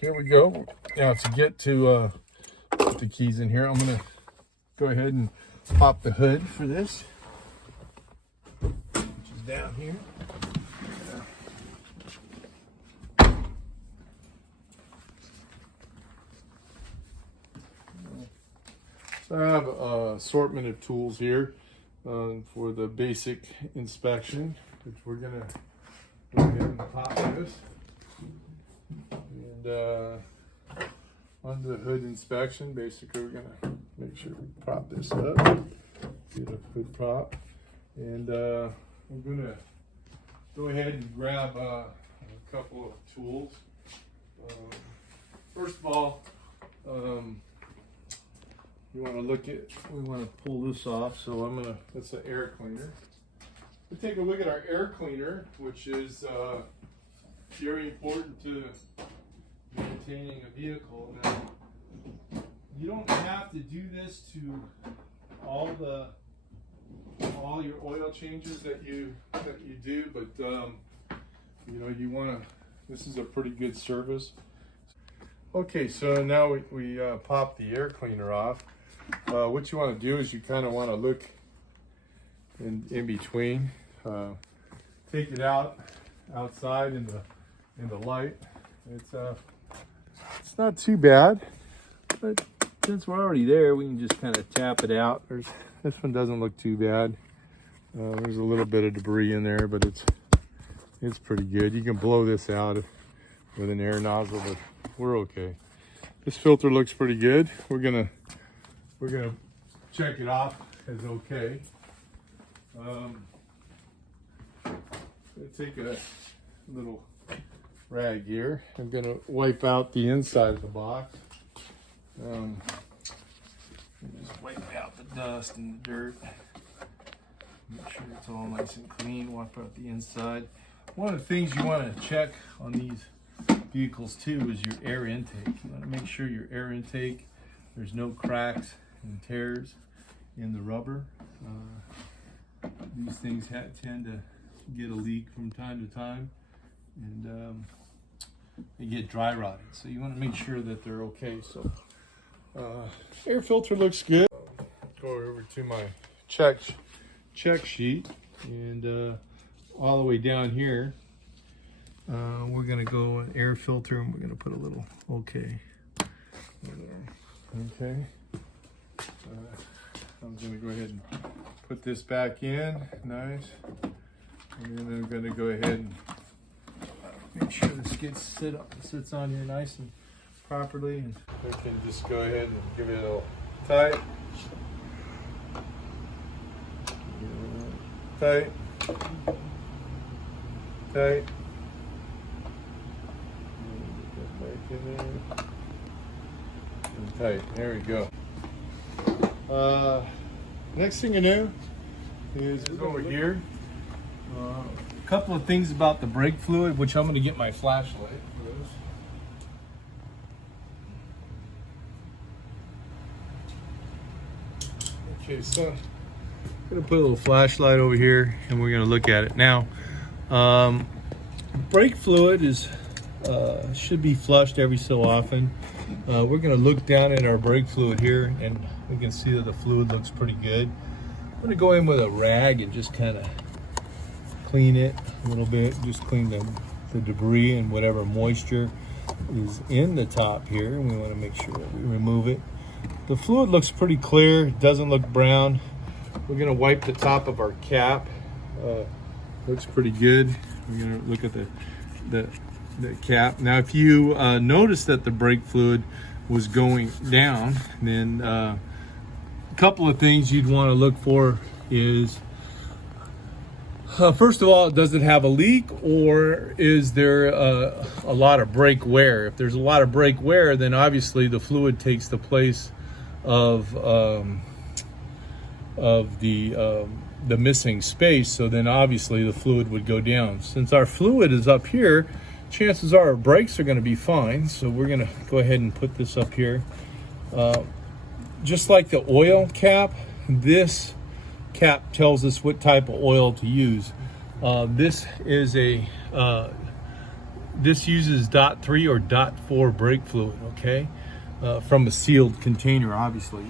Here we go. Now to get to put the keys in here, I'm gonna go ahead and pop the hood for this, which is down here. So I have an assortment of tools here for the basic inspection, which we're gonna go ahead and pop this. And under the hood inspection, basically we're gonna make sure we prop this up, get a hood prop, and we're gonna go ahead and grab a couple of tools. First of all, we want to pull this off. So that's an air cleaner. We'll take a look at our air cleaner, which is very important to maintaining a vehicle. Now, you don't have to do this to all your oil changes that you do, but you know, you want to. This is a pretty good service. Okay, so now we pop the air cleaner off. What you want to do is you kind of want to look in between. Take it outside in the light. It's not too bad, but since we're already there, we can just kind of tap it out. This one doesn't look too bad. There's a little bit of debris in there, but it's pretty good. You can blow this out with an air nozzle, but we're okay. This filter looks pretty good. We're gonna check it off as okay. Take a little rag here. I'm gonna wipe out the inside of the box. Just wipe out the dust and the dirt. Make sure it's all nice and clean. Wipe out the inside. One of the things you want to check on these vehicles too is your air intake. You want to make sure your air intake, there's no cracks and tears in the rubber. These things tend to get a leak from time to time, and they get dry rotted. So you want to make sure that they're okay. So air filter looks good. Go over to my check sheet, and all the way down here, we're gonna go an air filter, and we're gonna put a little okay. Okay. I'm gonna go ahead and put this back in, nice. And then I'm gonna go ahead and make sure the skid sits on here nice and properly. And we can just go ahead and give it a little tight. Tight. Tight. Back in there. And tight. There we go. Next thing you know is over here. A couple of things about the brake fluid, which I'm going to get my flashlight for this. Okay, so I'm going to put a little flashlight over here, and we're going to look at it now. Brake fluid should be flushed every so often. We're going to look down at our brake fluid here, and we can see that the fluid looks pretty good. I'm going to go in with a rag and just kind of clean it a little bit. Just clean the debris and whatever moisture is in the top here, and we want to make sure that we remove it. The fluid looks pretty clear. It doesn't look brown. We're going to wipe the top of our cap. Looks pretty good. We're going to look at the cap. Now, if you notice that the brake fluid was going down, then a couple of things you'd want to look for is, first of all, does it have a leak, or is there a lot of brake wear? If there's a lot of brake wear, then obviously the fluid takes the place of the missing space, so then obviously the fluid would go down. Since our fluid is up here, chances are our brakes are going to be fine, so we're going to go ahead and put this up here. Just like the oil cap, this cap tells us what type of oil to use. This is this uses .3 or .4 brake fluid, okay, from a sealed container, obviously.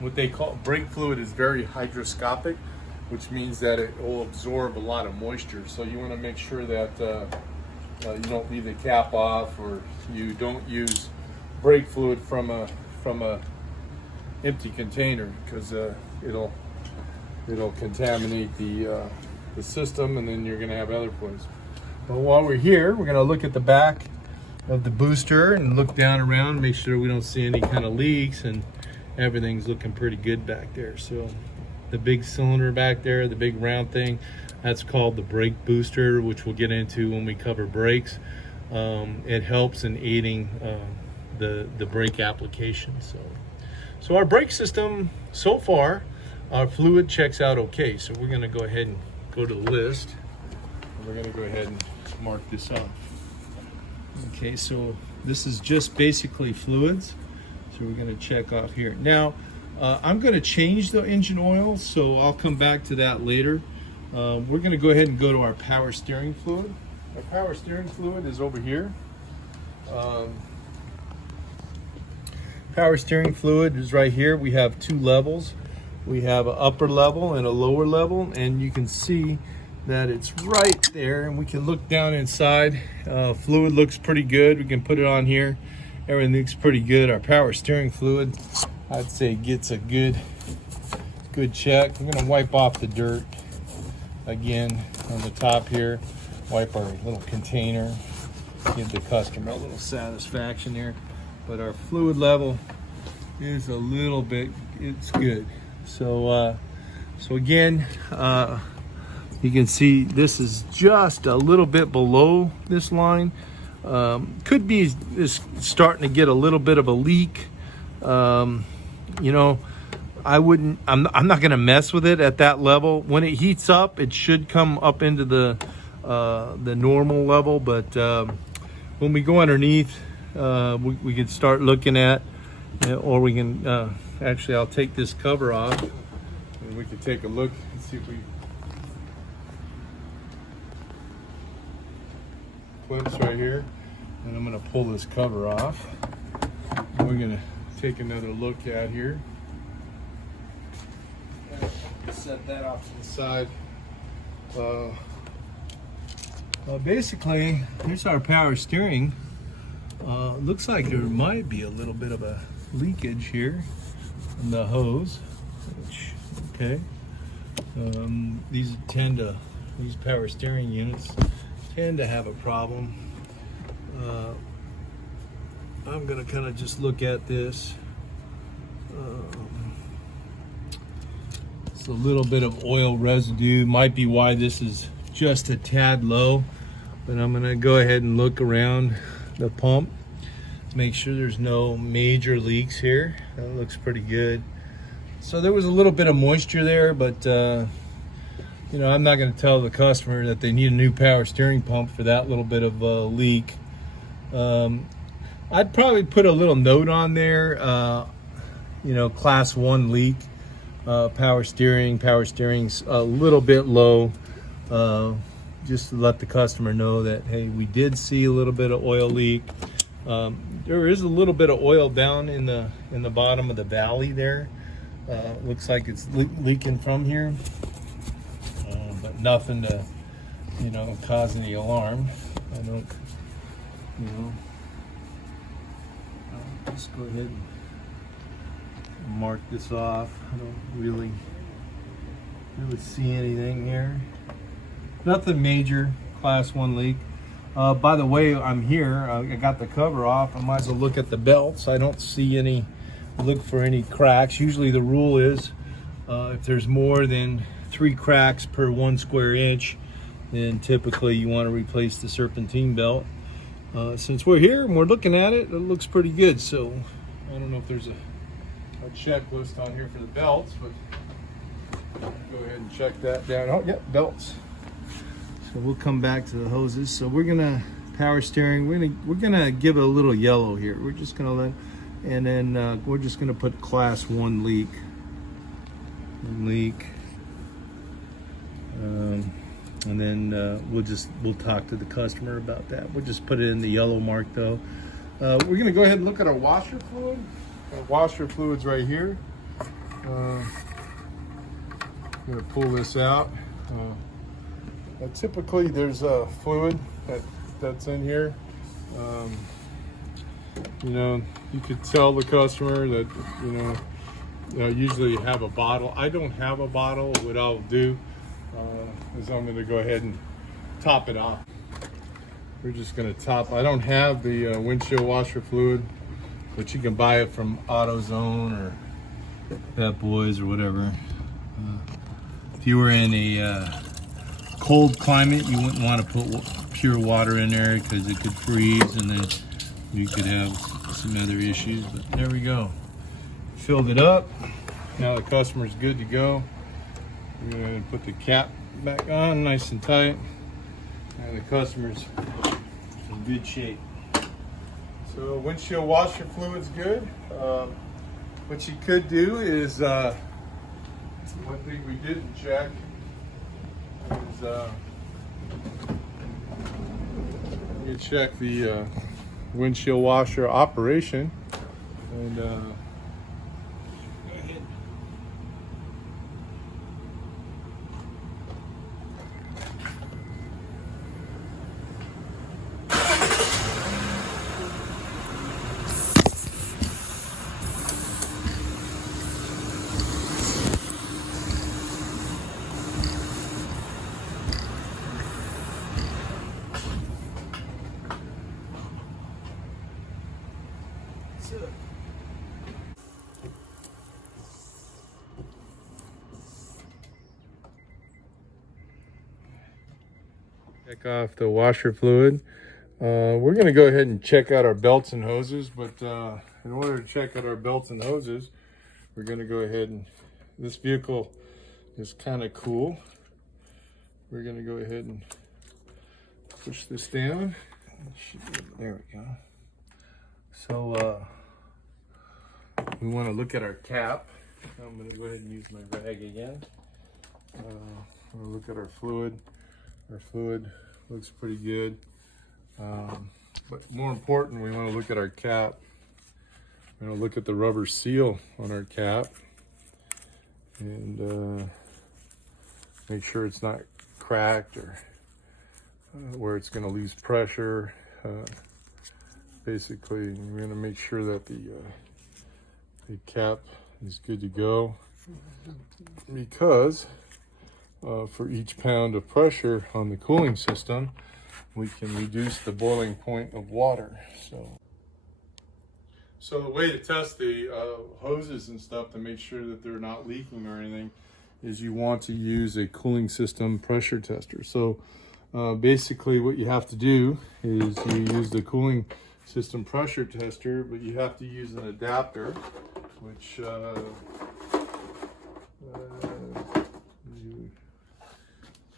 What they call brake fluid is very hygroscopic, which means that it will absorb a lot of moisture. So you want to make sure that you don't leave the cap off, or you don't use brake fluid from a empty container, because it'll contaminate the system, and then you're going to have other points. But while we're here, we're going to look at the back of the booster and look down around, make sure we don't see any kind of leaks, and everything's looking pretty good back there. So the big cylinder back there, the big round thing, that's called the brake booster, which we'll get into when we cover brakes. It helps in aiding the brake application. So our brake system, so far, our fluid checks out okay. So we're gonna go ahead and go to the list. And we're gonna go ahead and mark this off. Okay, so this is just basically fluids. So we're going to check off here. Now, I'm going to change the engine oil, so I'll come back to that later. We're going to go ahead and go to our power steering fluid. Our power steering fluid is over here. Power steering fluid is right here. We have two levels. We have an upper level and a lower level, and you can see that it's right there, and we can look down inside. Fluid looks pretty good. We can put it on here. Everything looks pretty good. Our power steering fluid, I'd say, gets a good check. We're gonna wipe off the dirt again on the top here. Wipe our little container, give the customer a little satisfaction here. But our fluid level is a little bit, it's good. So again, you can see this is just a little bit below this line. Could be is starting to get a little bit of a leak. You know, I'm not going to mess with it at that level. When it heats up, it should come up into the normal level. But when we go underneath, we can start looking at, or we can actually, I'll take this cover off, and we can take a look and see if we clips right here, and I'm going to pull this cover off. We're going to take another look at here. Set that off to the side. Basically, here's our power steering. Looks like there might be a little bit of a leakage here in the hose. Okay. These power steering units tend to have a problem. I'm gonna kind of just look at this. It's a little bit of oil residue. Might be why this is just a tad low, but I'm gonna go ahead and look around the pump, make sure there's no major leaks here. That looks pretty good. So there was a little bit of moisture there, but you know, I'm not going to tell the customer that they need a new power steering pump for that little bit of leak. I'd probably put a little note on there, you know, class 1 leak, power steering's a little bit low, just to let the customer know that, hey, we did see a little bit of oil leak. There is a little bit of oil down in the bottom of the valley there. Looks like it's leaking from here, but nothing to, you know, cause any alarm. I don't, you know. Just go ahead and mark this off. I don't really see anything here. Nothing major, class 1 leak. By the way, I'm here. I got the cover off. I might as well look at the belts. I don't see any. Look for any cracks. Usually the rule is if there's more than 3 cracks per 1 square inch, then typically you want to replace the serpentine belt. Since we're here and we're looking at it, it looks pretty good. So I don't know if there's a checklist on here for the belts, but go ahead and check that down. Oh, yep, belts. So we'll come back to the hoses. So we're gonna power steering. We're gonna give it a little yellow here. We're just gonna let, and then we're just gonna put class 1 leak. and then we'll talk to the customer about that. We'll just put it in the yellow mark though. We're gonna go ahead and look at our washer fluid. Our washer fluid's right here. I'm gonna pull this out. Typically there's a fluid that's in here. You know, you could tell the customer that, you know, usually you have a bottle. I don't have a bottle. What I'll do is I'm going to go ahead and top it off. We're just going to top. I don't have the windshield washer fluid, but you can buy it from AutoZone or Pep Boys or whatever. If you were in a cold climate, you wouldn't want to put pure water in there because it could freeze and then you could have some other issues. But there we go. Filled it up. Now the customer's good to go. We're going to put the cap back on nice and tight. And the customer's in good shape. So windshield washer fluid's good. What you could do is, one thing we didn't check is you check the windshield washer operation, and go ahead. Check off the washer fluid. We're going to go ahead and check out our belts and hoses, but in order to check out our belts and hoses, we're going to go ahead and, this vehicle is kind of cool. We're going to go ahead and push this down. There we go. So we want to look at our cap. I'm going to go ahead and use my rag again. We'll look at our fluid. Our fluid looks pretty good. But more important, we want to look at our cap. We're going to look at the rubber seal on our cap and make sure it's not cracked or where it's going to lose pressure. Basically, we're going to make sure that the cap is good to go, because for each pound of pressure on the cooling system, we can reduce the boiling point of water. So the way to test the hoses and stuff to make sure that they're not leaking or anything is you want to use a cooling system pressure tester. So basically what you have to do is you use the cooling system pressure tester, but you have to use an adapter, which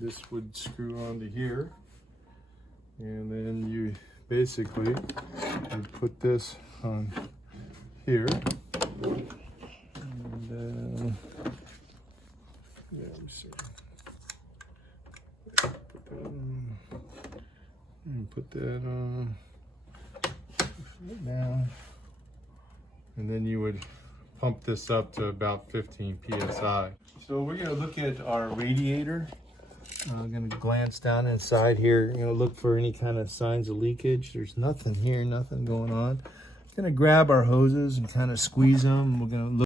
this would screw onto here, and then you basically you put this on here, and yeah, we see. Put that on, and put that on, down, and then you would pump this up to about 15 psi. So we're going to look at our radiator. I'm going to glance down inside here. You're going to look for any kind of signs of leakage. There's nothing here, nothing going on. Going to grab our hoses and kind of squeeze them. We're going to look